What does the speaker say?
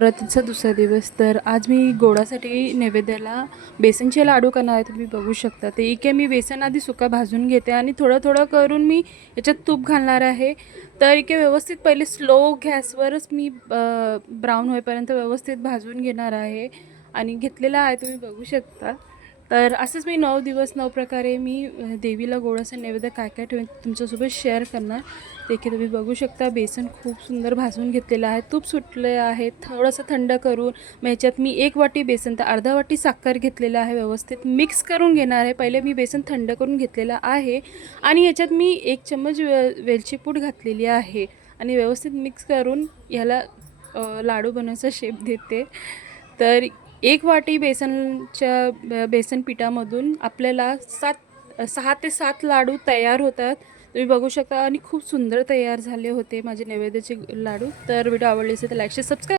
नवरात्रीचा दुसरा दिवस. तर आज मी गोडासाठी नैवेद्याला बेसनचे लाडू करणार आहे. तुम्ही बघू शकता ते इथे मी बेसन आधी सुका भाजून घेते आणि थोडं थोडं करून मी याच्यात तूप घालणार आहे. तर इथे व्यवस्थित पहिले स्लो गॅसवरच मी ब्राऊन होईपर्यंत व्यवस्थित भाजून घेणार आहे आणि घेतलेला आहे तुम्ही बघू शकता. तर असंच मी 9 दिवस 9 प्रकारे मी देवीला गोडाचा नैवेद्य काय काय ठेवून तुमच्यासोबत शेअर करणार. देखील तुम्ही बघू शकता बेसन खूप सुंदर भाजून घेतलेलं आहे, तूप सुटले आहे. थोडंसं थंड करून मग ह्याच्यात मी 1 वाटी बेसन तर अर्धा वाटी साखर घेतलेलं आहे, व्यवस्थित मिक्स करून घेणार आहे. पहिले मी बेसन थंड करून घेतलेलं आहे आणि ह्याच्यात मी 1 चम्मच वेलची पूड घातलेली आहे आणि व्यवस्थित मिक्स करून ह्याला लाडू बनवायचा शेप देते. तर 1 वाटी बेसन पिठामधून आपल्याला 6 ते 7 लाडू तयार होतात. तुम्ही बघू शकता आणि खूप सुंदर तयार झाले होते माझे नैवेद्याचे लाडू. तर व्हिडिओ आवडले असेल तर लाईक शेअर सबस्क्राईब